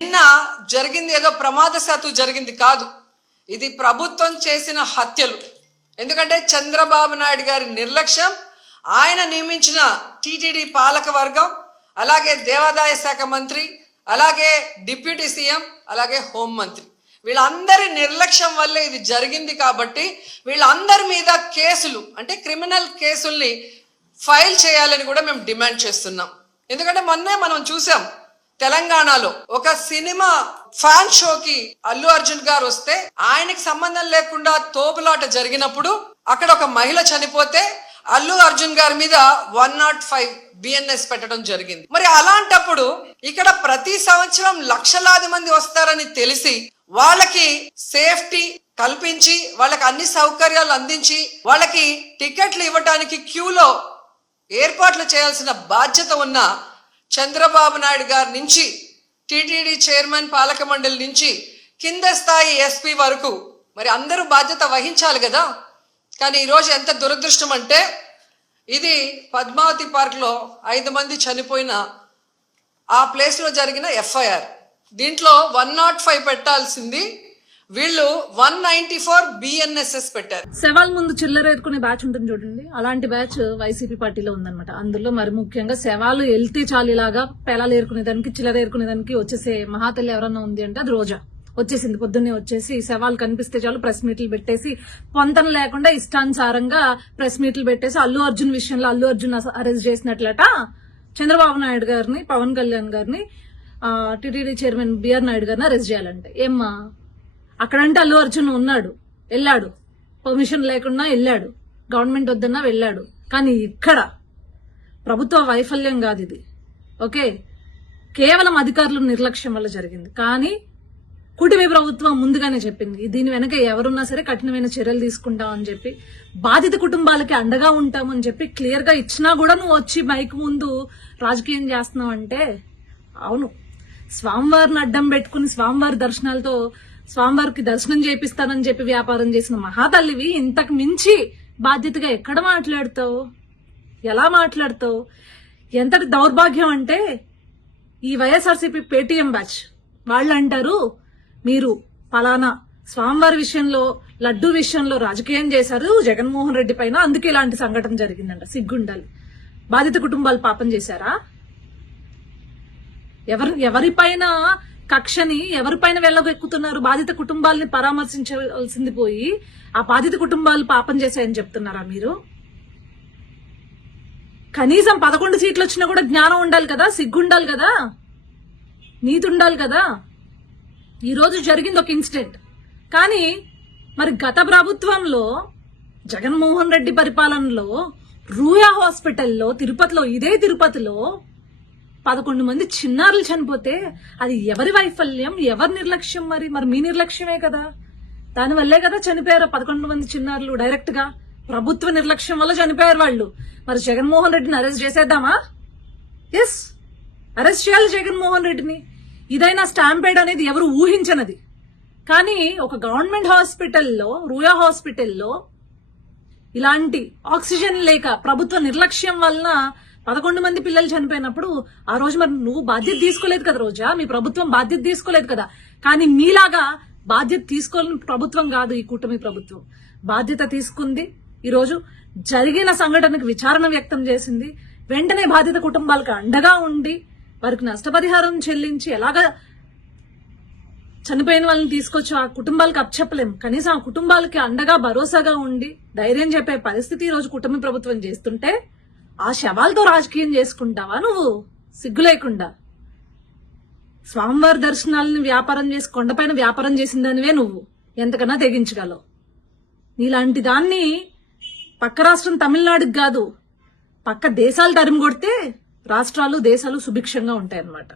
నిన్న జరిగింది ఏదో ప్రమాదశాత్తు జరిగింది కాదు, ఇది ప్రభుత్వం చేసిన హత్యలు. ఎందుకంటే చంద్రబాబు నాయుడు గారి నిర్లక్ష్యం, ఆయన నియమించిన టీటీడీ పాలక వర్గం, అలాగే దేవాదాయ శాఖ మంత్రి, అలాగే డిప్యూటీ సీఎం, అలాగే హోంమంత్రి, వీళ్ళందరి నిర్లక్ష్యం వల్లే ఇది జరిగింది. కాబట్టి వీళ్ళందరి మీద కేసులు, అంటే క్రిమినల్ కేసుల్ని ఫైల్ చేయాలని కూడా మేము డిమాండ్ చేస్తున్నాం. ఎందుకంటే మొన్నే మనం చూసాం, తెలంగాణలో ఒక సినిమా ఫ్యాన్ షోకి అల్లు అర్జున్ గారు వస్తే ఆయనకి సంబంధం లేకుండా తోపులాట జరిగినప్పుడు అక్కడ ఒక మహిళ చనిపోతే అల్లు అర్జున్ గారి మీద 105 బిఎన్ఎస్ పెట్టడం జరిగింది. మరి అలాంటప్పుడు ఇక్కడ ప్రతి సంవత్సరం లక్షలాది మంది వస్తారని తెలిసి వాళ్ళకి సేఫ్టీ కల్పించి, వాళ్ళకి అన్ని సౌకర్యాలు అందించి, వాళ్ళకి టికెట్లు ఇవ్వడానికి క్యూలో ఏర్పాట్లు చేయాల్సిన బాధ్యత ఉన్న చంద్రబాబు నాయుడు గారి నుంచి, టీటీడీ చైర్మన్, పాలక మండలి నుంచి కింద స్థాయి ఎస్పీ వరకు మరి అందరూ బాధ్యత వహించాలి కదా. కానీ ఈరోజు ఎంత దురదృష్టం అంటే, ఇది పద్మావతి పార్క్లో 5 మంది చనిపోయిన ఆ ప్లేస్లో జరిగిన ఎఫ్ఐఆర్. దీంట్లో 105 పెట్టాల్సింది వీళ్ళు 194 బిఎన్ఎస్ఎస్ పెట్టారు. శవాల ముందు చిల్లర ఏరుకునే బ్యాచ్ ఉంటుంది చూడండి, అలాంటి బ్యాచ్ వైసీపీ పార్టీలో ఉందన్నమాట. అందులో మరి ముఖ్యంగా శవాలు వెళ్తే చాలు ఇలాగా పేలాలు ఏరుకునేదానికి, చిల్లర ఏరుకునేదానికి వచ్చేసే మహాతల్లి ఎవరన్నా ఉంది అంటే అది రోజా. వచ్చేసింది, పొద్దున్నే వచ్చేసి శవాలు కనిపిస్తే చాలు ప్రెస్ మీట్లు పెట్టేసి, పొంతన లేకుండా ఇష్టానుసారంగా ప్రెస్ మీట్లు పెట్టేసి అల్లు అర్జున్ విషయంలో అల్లు అర్జున్ అరెస్ట్ చేసినట్లట చంద్రబాబు నాయుడు గారిని, పవన్ కళ్యాణ్ గారిని, టీటీడీ చైర్మన్ బిఆర్ నాయుడు గారిని అరెస్ట్ చేయాలంటే ఏమ్మా? అక్కడంటే అల్లు అర్జున్ ఉన్నాడు, వెళ్ళాడు, పర్మిషన్ లేకుండా వెళ్ళాడు, గవర్నమెంట్ వద్దన్నా వెళ్ళాడు. కానీ ఇక్కడ ప్రభుత్వ వైఫల్యం కాదు ఇది, ఓకే, కేవలం అధికారుల నిర్లక్ష్యం వల్ల జరిగింది. కానీ కూటమి ప్రభుత్వం ముందుగానే చెప్పింది, దీని వెనక ఎవరున్నా సరే కఠినమైన చర్యలు తీసుకుంటామని చెప్పి, బాధిత కుటుంబాలకి అండగా ఉంటామని చెప్పి క్లియర్ గా ఇచ్చినా కూడా నువ్వు వచ్చి మైక్ ముందు రాజకీయం చేస్తున్నావు అంటే, అవును, స్వామివారిని అడ్డం పెట్టుకుని స్వామివారి దర్శనాలతో స్వామివారికి దర్శనం చేపిస్తానని చెప్పి వ్యాపారం చేసిన మహాతల్లివి ఇంతకు మించి బాధ్యతగా ఎక్కడ మాట్లాడతావు? ఎలా మాట్లాడతావు? ఎంతటి దౌర్భాగ్యం అంటే, ఈ వైఎస్ఆర్సీపీ పేటీఎం బ్యాచ్ వాళ్ళు అంటారు, మీరు పలానా స్వామివారి విషయంలో, లడ్డు విషయంలో రాజకీయం చేశారు జగన్మోహన్ రెడ్డి పైన, అందుకే ఇలాంటి సంఘటన జరిగిందంట. సిగ్గుండాలి. బాధిత కుటుంబాలు పాపం చేశారా? ఎవరిపైన కక్షని ఎవరిపైన వెళ్ళగెక్కుతున్నారు? బాధిత కుటుంబాలని పరామర్శించాల్సింది పోయి ఆ బాధిత కుటుంబాలు పాపం చేశాయని చెప్తున్నారా మీరు? కనీసం 11 సీట్లు వచ్చినా కూడా జ్ఞానం ఉండాలి కదా, సిగ్గుండాలి కదా, నీతి ఉండాలి కదా. ఈరోజు జరిగింది ఒక ఇన్సిడెంట్, కానీ మరి గత ప్రభుత్వంలో జగన్మోహన్ రెడ్డి పరిపాలనలో రూయా హాస్పిటల్లో తిరుపతిలో, ఇదే తిరుపతిలో 11 మంది చిన్నారులు చనిపోతే అది ఎవరి వైఫల్యం, ఎవరి నిర్లక్ష్యం? మరి మీ నిర్లక్ష్యమే కదా. దానివల్లే కదా చనిపోయారు 11 మంది చిన్నారులు. డైరెక్ట్ గా ప్రభుత్వ నిర్లక్ష్యం వల్ల చనిపోయారు వాళ్ళు. మరి జగన్మోహన్ రెడ్డిని అరెస్ట్ చేసేద్దామా? ఎస్, అరెస్ట్ చేయాలి జగన్మోహన్ రెడ్డిని. ఇదైనా స్టాంపేడ్ అనేది ఎవరు ఊహించనది. కానీ ఒక గవర్నమెంట్ హాస్పిటల్లో, రూయా హాస్పిటల్లో ఇలాంటి ఆక్సిజన్ లేక ప్రభుత్వ నిర్లక్ష్యం వలన 11 మంది పిల్లలు చనిపోయినప్పుడు ఆ రోజు మరి నువ్వు బాధ్యత తీసుకోలేదు కదా రోజా, మీ ప్రభుత్వం బాధ్యత తీసుకోలేదు కదా. కానీ మీలాగా బాధ్యత తీసుకోవాలని ప్రభుత్వం కాదు ఈ కూటమి ప్రభుత్వం. బాధ్యత తీసుకుంది, ఈరోజు జరిగిన సంఘటనకు విచారణ వ్యక్తం చేసింది, వెంటనే బాధిత కుటుంబాలకు అండగా ఉండి వారికి నష్టపరిహారం చెల్లించి, ఎలాగా చనిపోయిన వాళ్ళని తీసుకొచ్చి ఆ కుటుంబాలకు అప్పచెప్పలేం, కనీసం ఆ కుటుంబాలకి అండగా భరోసాగా ఉండి ధైర్యం చెప్పే పరిస్థితి ఈరోజు కూటమి ప్రభుత్వం చేస్తుంటే, ఆ శవాలతో రాజకీయం చేసుకుంటావా నువ్వు? సిగ్గు లేకుండా. స్వామివారి దర్శనాలని వ్యాపారం చేసి, కొండపైన వ్యాపారం చేసిందానివే నువ్వు, ఎంతకన్నా తెగించగలవు. నీలాంటి దాన్ని పక్క రాష్ట్రం తమిళనాడుకి కాదు, పక్క దేశాలు తరిమి కొడితే రాష్ట్రాలు, దేశాలు సుభిక్షంగా ఉంటాయన్నమాట.